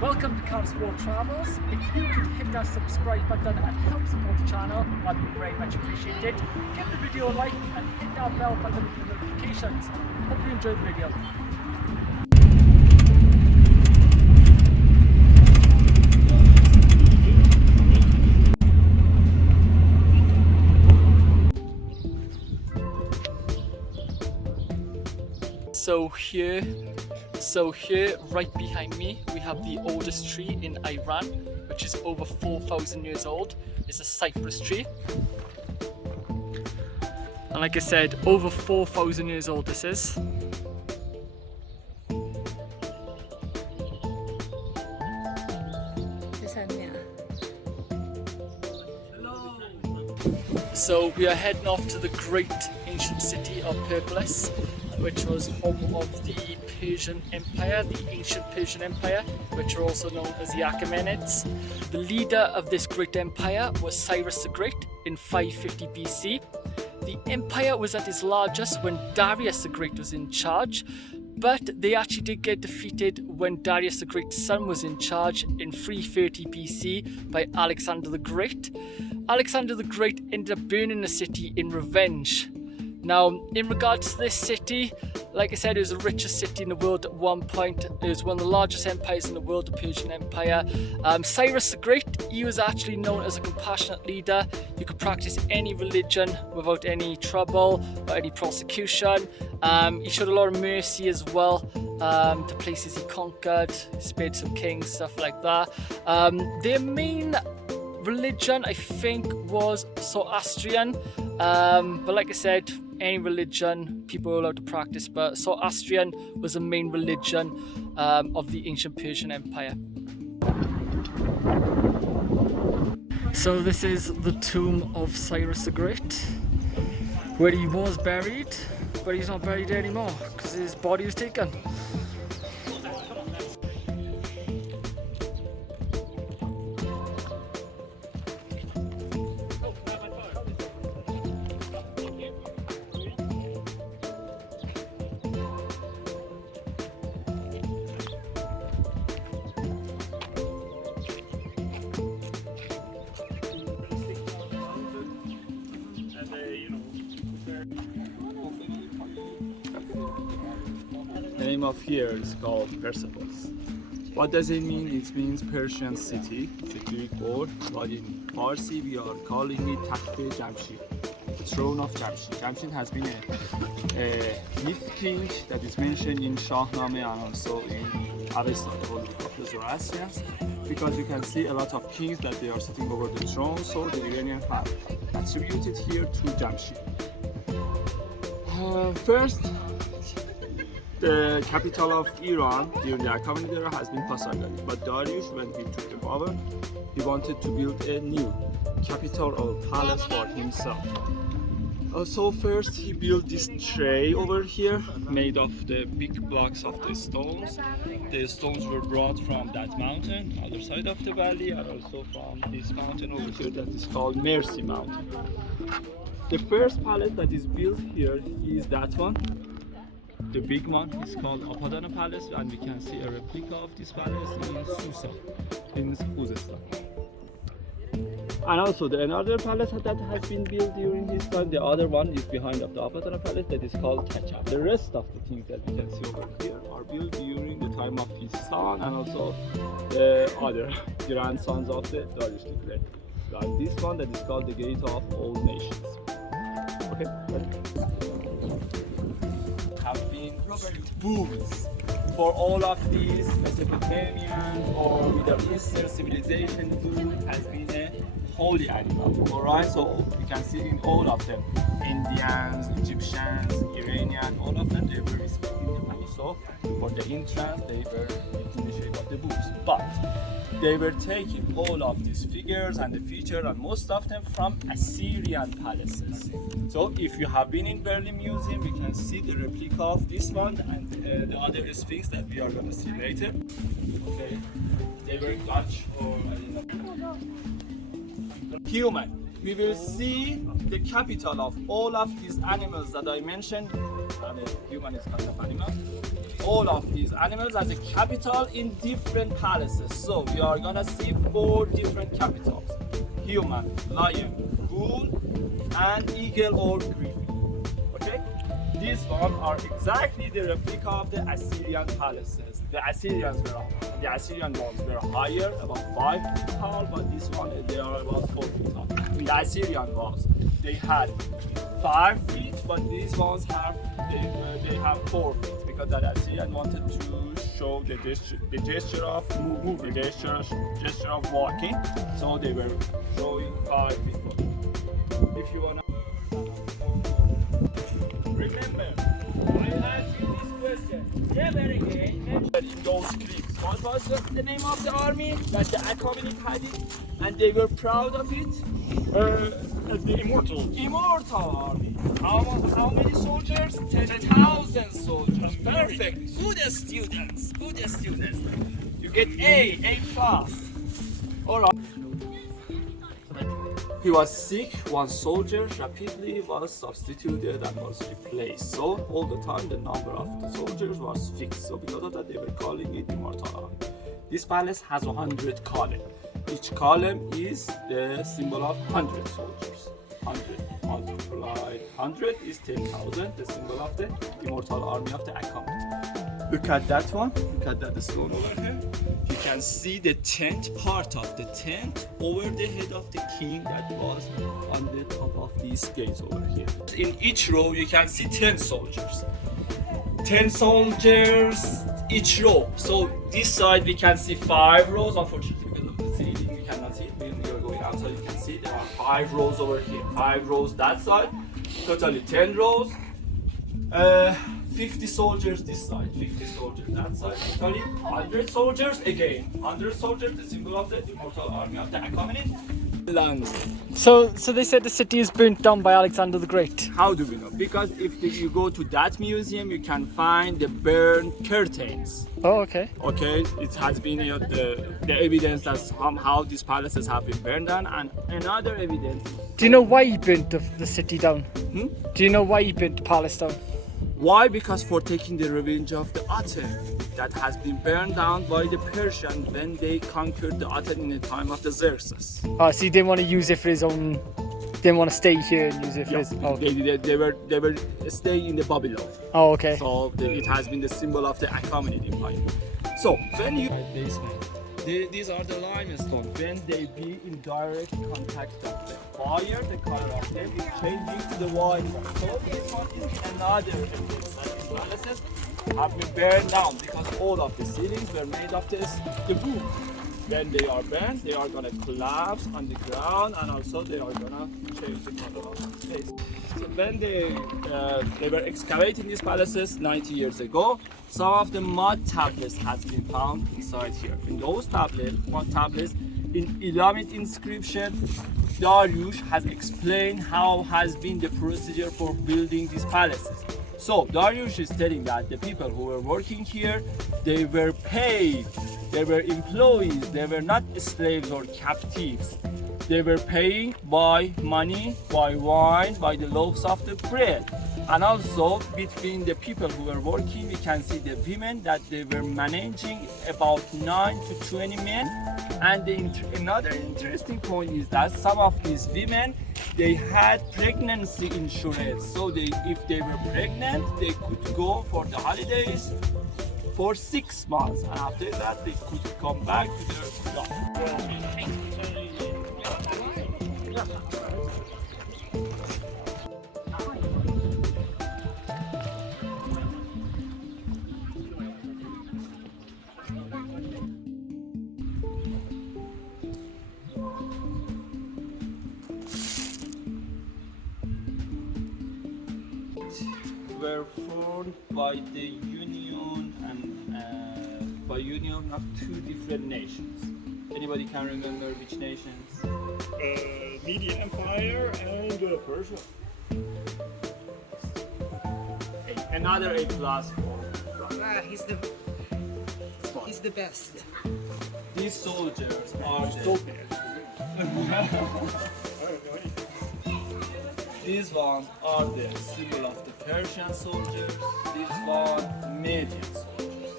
Welcome to kavsworldtravels. If you could hit that subscribe button and help support the channel, that'd be very much appreciated. Give the video a like and hit that bell button for notifications. Hope you enjoyed the video. So here, right behind me, we have the oldest tree in Iran, which is over 4,000 years old. It's a cypress tree. And like I said, over 4,000 years old this is. So we are heading off to the great ancient city of Persepolis, which was home of the Persian Empire, the ancient Persian Empire, which are also known as the EMINEMs. The leader of this great empire was Cyrus the Great in 550 BC. The empire was at its largest when Darius the Great was in charge, but they actually did get defeated when Darius the Great's son was in charge in 330 BC by Alexander the Great. Alexander the Great ended up burning the city in revenge. Now, in regards to this city, like I said, it was the richest city in the world at one point. It was one of the largest empires in the world, the Persian Empire. Cyrus the Great, he was actually known as a compassionate leader. You could practice any religion without any trouble or any prosecution. He showed a lot of mercy as well to places he conquered. He spared some kings, stuff like that. Their main religion, I think, was Zoroastrian. But like I said, any religion people were allowed to practice, but Zoroastrian was the main religion of the ancient Persian Empire. So this is the tomb of Cyrus the Great, where he was buried, but he's not buried anymore because his body was taken. The name of here is called Persepolis. What does it mean? It means Persian city. It's a Greek word, but in Farsi we are calling it Takht-e Jamshid, the throne of Jamshid. Jamshid has been a myth king that is mentioned in Shahnameh and also in Avesta, the whole book of the Zoroastrians, because you can see a lot of kings that they are sitting over the throne, so the Iranians have attributed here to Jamshid. First, the capital of Iran during the Achaemenid era has been Pasargadi, but Darius, when he took the power, he wanted to build a new capital or palace for himself. So first he built this tray over here, made of the big blocks of the stones. The stones were brought from that mountain, other side of the valley, and also from this mountain over here that is called Mercy Mountain. The first palace that is built here is that one. The big one is called Apadana Palace, and we can see a replica of this palace in Susa, in Khuzestan. And also another palace that has been built during his time, the other one is behind of the Apadana Palace, that is called Kachab. The rest of the things that we can see over here are built during the time of his son and also the other grandsons of the Darius the Great. Like this one that is called the Gate of All Nations. Okay. Have been booths for all of these Mesopotamian or Middle Eastern civilization. Food has been a holy animal. Alright, so you can see in all of them, Indians, Egyptians, Iranian, all of them, they were respecting the bull. So for the entrance, they were in the shape of the bulls. But they were taking all of these figures and the features, and most of them from Assyrian palaces. So if you have been in Berlin Museum, you can see the replica of this one and the other sphinx that we are going to see later. Okay. They were Dutch or I don't know. Human. We will see the capital of all of these animals that I mentioned and a human is kind of animal. All of these animals has a capital in different palaces. So we are gonna see 4 different capitals: human, lion, bull, and eagle or griffin. Okay? These ones are exactly the replica of the Assyrian palaces. The Assyrian ones were higher, about 5 feet tall, but this one they are about 4 feet tall. In the Assyrian ones, they had 5 feet, but these ones they have 4 feet because the Assyrian wanted to show the gesture of moving, the gesture of walking. So they were showing 5 feet. If you wanna remember, I asked you this question. Never again mention in those clips. What was the name of the army that the Achaemenid had it, and they were proud of it? The Immortal Army. How many soldiers? 10,000 soldiers. Perfect. Good students. You get A plus. All right. He was sick. One soldier rapidly was substituted and was replaced. So all the time the number of the soldiers was fixed. So because of that they were calling it Immortal Army. This palace has 100 columns. Each column is the symbol of 100 soldiers. 100 multiplied 100 is 10,000, the symbol of the Immortal Army of the Achaemenid. Look at that one. Look at that stone over here. You can see the tent, part of the tent over the head of the king that was on the top of these gates over here. In each row you can see 10 soldiers. 10 soldiers each row. So this side we can see 5 rows. Unfortunately because of the ceiling you cannot see it. When you're going outside you can see there are 5 rows over here. 5 rows that side. Totally 10 rows. 50 soldiers this side, 50 soldiers that side, totally 100 soldiers again. 100 soldiers, the symbol of the Immortal Army of the Achaemenid. So they said the city is burnt down by Alexander the Great. How do we know? Because if you go to that museum, you can find the burned curtains. Oh, okay. Okay, it has been the evidence that somehow these palaces have been burned down, and another evidence. Do you know why he burnt the city down? Do you know why he burnt the palace down? Why? Because for taking the revenge of the Aten that has been burned down by the Persians when they conquered the Aten in the time of the Xerxes. Oh, so he didn't want to use it for his own. Didn't want to stay here and use it for his. Oh. They were staying in the Babylon. Oh, okay. So it has been the symbol of the Achaemenid Empire. So when you basement, these are the limestone. When they be in direct contact of the fire, the color of them is changing to the white one. So this one is another evidence that these palaces have been burned down because all of the ceilings were made of the wood. When they are burned, they are gonna collapse on the ground, and also they are gonna change the color of the space. So when they were excavating these palaces 90 years ago, some of the mud tablets has been found inside here. In those mud tablets, in Elamite inscription, Darius has explained how has been the procedure for building these palaces. So Darius is telling that the people who were working here, they were paid, they were employees, they were not slaves or captives. They were paying by money, by wine, by the loaves of the bread. And also between the people who were working, we can see the women that they were managing about 9 to 20 men. And another interesting point is that some of these women, they had pregnancy insurance. So if they were pregnant, they could go for the holidays for 6 months. And after that, they could come back to their job. Were formed by the union of 2 different nations. Anybody can remember which nations? Media Empire and Persia. Another A plus. He's the best. These soldiers are These ones are the symbol of the Persian soldiers. These one, Median soldiers.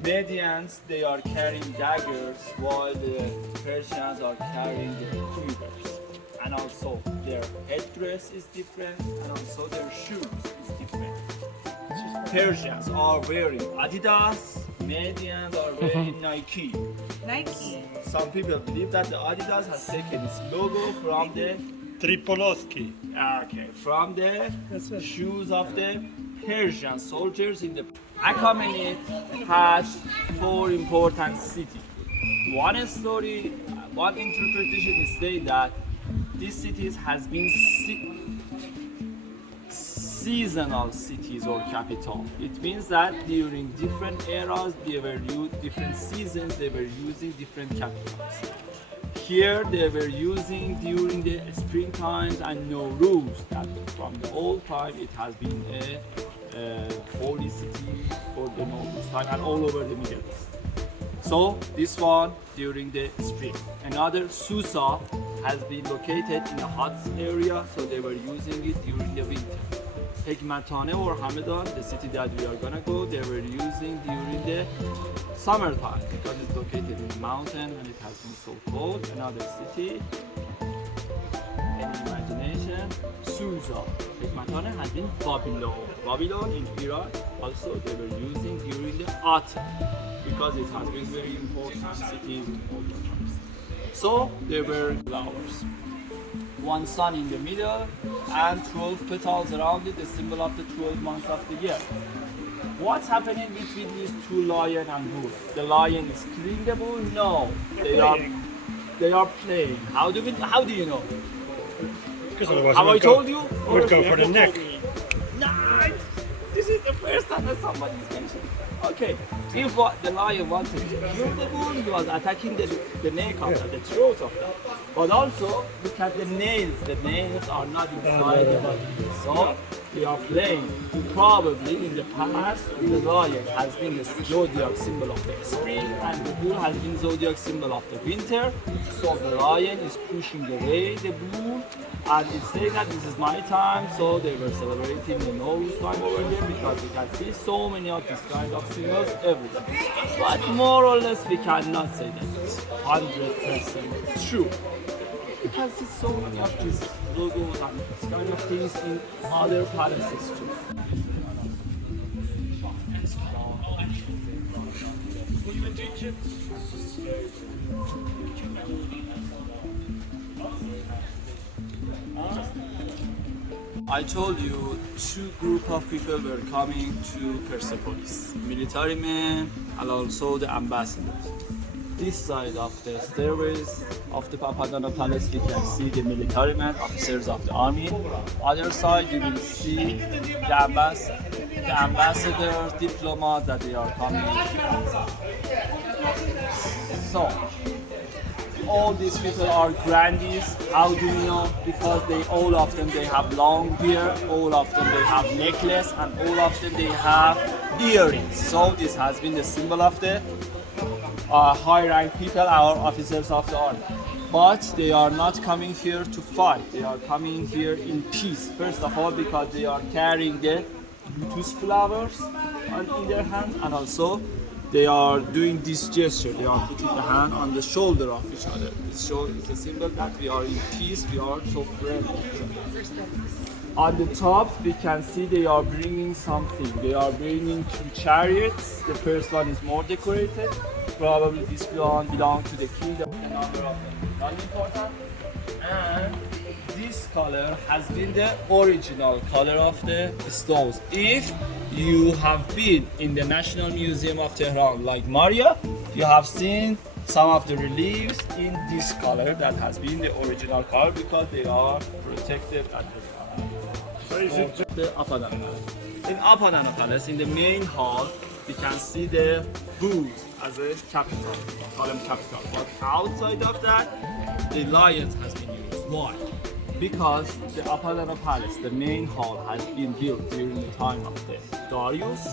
Medians, they are carrying daggers while the Persians are carrying the quivers. And also their headdress is different and also their shoes is different. Persians are wearing Adidas, Medians are wearing Nike. Nike. Some people believe that the Adidas has taken its logo from the from the shoes of the Persian soldiers in the Achaemenid had 4 important cities. One story, one interpretation is saying that these cities has been seasonal cities or capital. It means that during different eras, they were different seasons, they were using different capitals. Here they were using during the spring times and Nowruz, that from the old time it has been a holy city for the Nowruz time and all over the Middle East. So this one during the spring. Another Susa has been located in a hot area, so they were using it during the winter. Hekmatane or Hamadan, the city that we are gonna go, they were using during the summertime because it's located in the mountain and it has been so cold. Another city, any imagination, Susa. Hekmatane has been Babylon. Babylon in Iraq, also they were using during the autumn because it has been very important cities in all the times. So there were flowers. One sun in the middle and 12 petals around it, the symbol of the 12 months of the year. What's happening between these 2 lion and bull? The lion is killing the bull? No, they are playing. How do you know? Because otherwise Have I told you? we'd go for the neck. No, this is the first time that somebody is mentioning. Okay, if the lion wanted to kill the bull, he was attacking the neck of that, the throat of that. But also, look at the nails. The nails are not inside the body. So, they are playing. Probably in the past, the lion has been the zodiac symbol of the spring and the bull has been zodiac symbol of the winter. So the lion is pushing away the bull and it's saying that this is my time. So they were celebrating the Nowruz time over there because you can see so many of these kind of symbols everywhere. But more or less, we cannot say that it's 100% true. You can see so many of these logos and these kind of things in other palaces too. I told you 2 groups of people were coming to Persepolis, military men and also the ambassadors. This side of the stairways of the Papadana Palace, we can see the military men, officers of the army. Other side, you will see the ambassadors, diplomats that they are coming. So, all these people are grandees. How do we know? Because all of them they have long beard, all of them they have necklace, and all of them they have earrings. So this has been the symbol of the high rank people, our officers of the army. But they are not coming here to fight. They are coming here in peace. First of all, because they are carrying the lotus flowers in their hand, and also they are doing this gesture. They are putting the hand on the shoulder of each other. It's a symbol that we are in peace. We are so friendly. On the top, we can see they are bringing something. They are bringing 2 chariots. The first one is more decorated. Probably this one belongs to the kingdom. The number of them is not important. And this color has been the original color of the stones. If you have been in the National Museum of Tehran, like Maria, you have seen some of the reliefs in this color that has been the original color because they are protected at the Apadana Palace. In Apadana Palace, in the main hall, you can see the booth as a capital, column capital. But outside of that, the lions has been used. Why? Because the Apadana Palace, the main hall, has been built during the time of the Darius.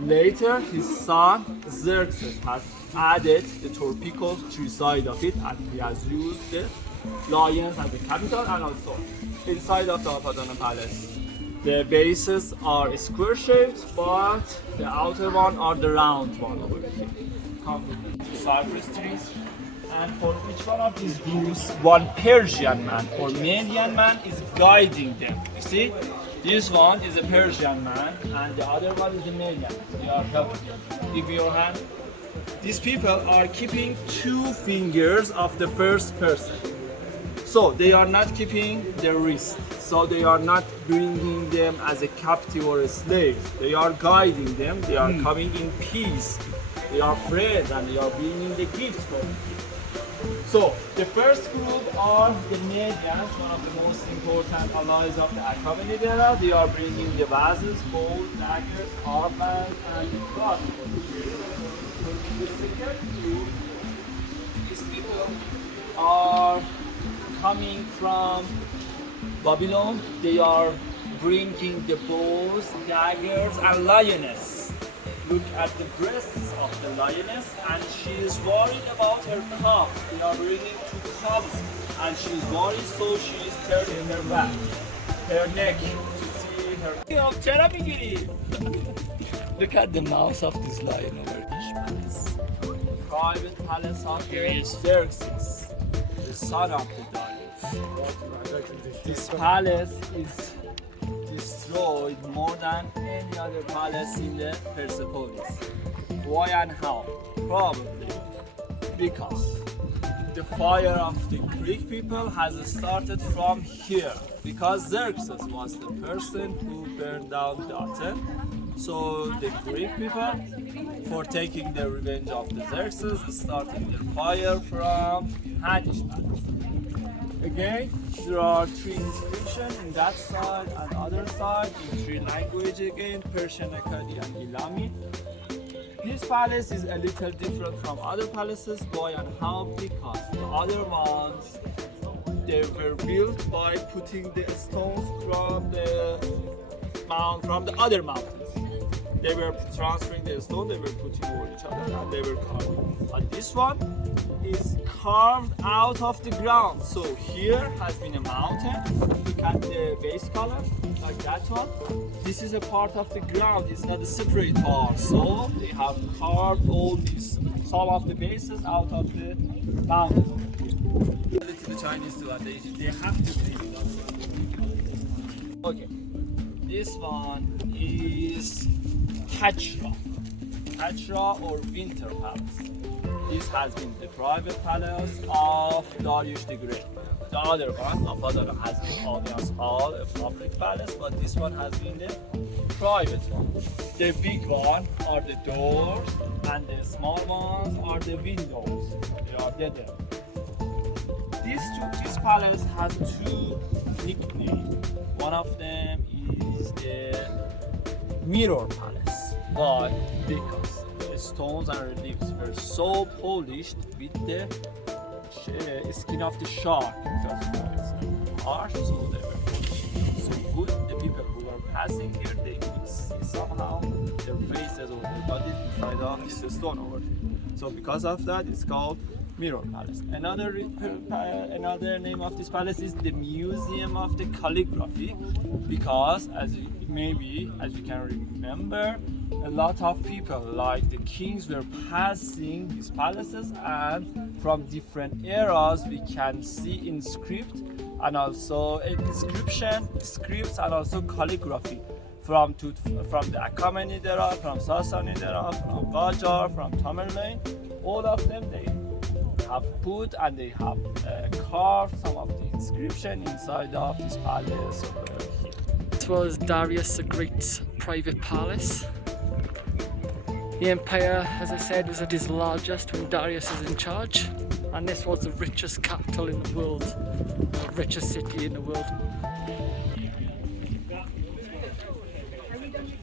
Later, his son Xerxes has added the torpicos to the side of it, and he has used the lions as the capital, and also inside of the Apadana Palace. The bases are square shaped, but the outer one are the round one over here. Come with cypress trees. And for each one of these groups, one Persian man or Median man is guiding them. You see? This one is a Persian man and the other one is a Median. They are helping. Give me your hand. These people are keeping 2 fingers of the first person. So they are not keeping their wrist. So they are not bringing them as a captive or a slave. They are guiding them. They are coming in peace. They are friends and they are bringing the gifts for them. So the first group are the Medians, one of the most important allies of the Achaemenid era. They are bringing the vases, bowls, daggers, armbands, and cloth. The second group, these people are coming from Babylon. They are bringing the bows, daggers, and lionesses. Look at the breasts of the lioness, and she is worried about her cubs. They are bringing 2 cubs, and she is worried, so she is turning her back, her neck to see her. Look at the mouth of this lion over here. Private palace of the Xerxes, the son of the Darius. This palace is destroyed more than any other palace in the Persepolis. Why and how? Probably because the fire of the Greek people has started from here. Because Xerxes was the person who burned down the Athens. So the Greek people, for taking their revenge of the Xerxes, started their fire from Hades palace. Again, there are 3 inscriptions in that side and other side in 3 languages again, Persian, Akkadi, and Ilami. This palace is a little different from other palaces. Why and how? Because the other ones, they were built by putting the stones from the other mountains. They were transferring the stone, they were putting over each other, and they were carving. And this one is carved out of the ground. So here has been a mountain. Look at the base color, like that one. This is a part of the ground. It's not a separate part. So they have carved all these, some of the bases out of the mountain. The Chinese do that. They have to do it. Okay. This one is Kachra or Winter Palace. This has been the private palace of Darius the Great. The other one, Apadana, has been audience hall, a public palace, but this one has been the private one. The big one are the doors, and the small ones are the windows. They are dead end. This palace has 2 nicknames. One of them is the Mirror Palace. Why? Because the stones and reliefs were so polished with the skin of the shark. Because it was harsh, so they were polished so good. The people who were passing here, they could see somehow their faces or their bodies inside of this stone over here. So because of that, it's called Mirror Palace. Another name of this palace is the Museum of the Calligraphy, because as you can remember, a lot of people like the kings were passing these palaces, and from different eras we can see inscript and also inscription, scripts, and also calligraphy from the Achaemenid era, from Sassanid era, from Qajar, from Tamerlane. All of them they have put and they have carved some of the inscription inside of this palace over here. This was Darius the Great's private palace. The empire, as I said, was at its largest when Darius was in charge, and this was the richest capital in the world, the richest city in the world.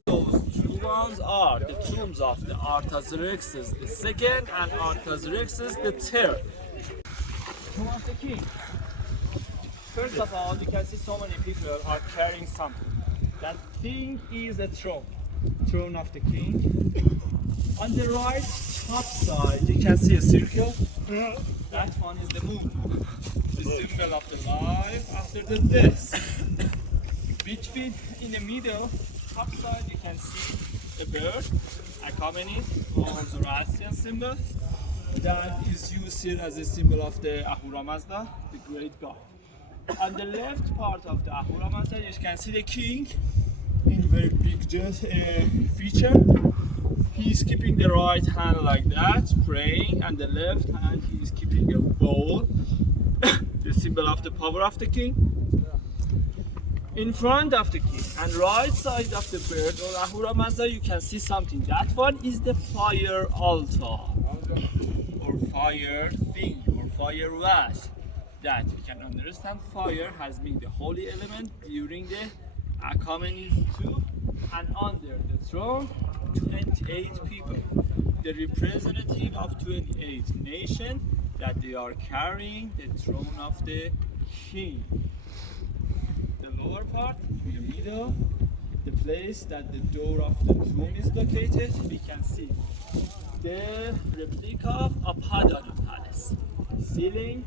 Those 2 ones are the tombs of the Artaxerxes II and Artaxerxes III. Tomb of the king. First of all, you can see so many people are carrying something. That thing is a throne. throne of the king. On the right top side, you can see a circle. That one is the moon, the symbol of the life after the death. Between, in the middle, top side, you can see a bird, accompanied or Zoroastrian symbol. That is used here as a symbol of the Ahura Mazda, the great god. On the left part of the Ahura Mazda, you can see the king in very big feature. He's keeping the right hand like that, praying, and the left hand he is keeping a bowl, the symbol of the power of the king. In front of the king and right side of the bird or Ahura Mazda, you can see something. That one is the fire altar, or fire thing, or fire vase. That we can understand fire has been the holy element during the accompanies to and under the throne 28 people, the representative of 28 nations, that they are carrying the throne of the king. The lower part, in the middle, the place that the door of the tomb is located, we can see the replica of Apadana Palace. Ceiling,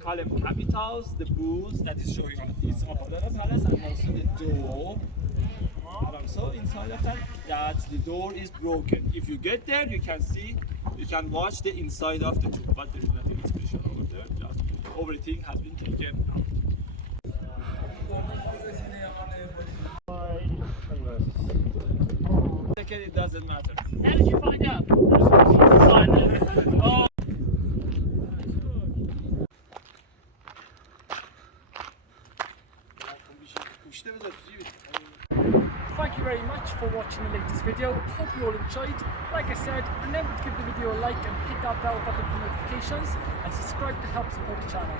column capitals, the bulls that is showing on this Apadana Palace, and also the door. And also inside of that the door is broken. If you get there, you can see, you can watch the inside of the tomb, but there is nothing special over there. Just everything has been taken out. Second, it doesn't matter. How did you find out? Oh. Thank you very much for watching the latest video. Hope you all enjoyed. Like I said, remember to give the video a like and hit that bell button for notifications, and subscribe to help support the channel.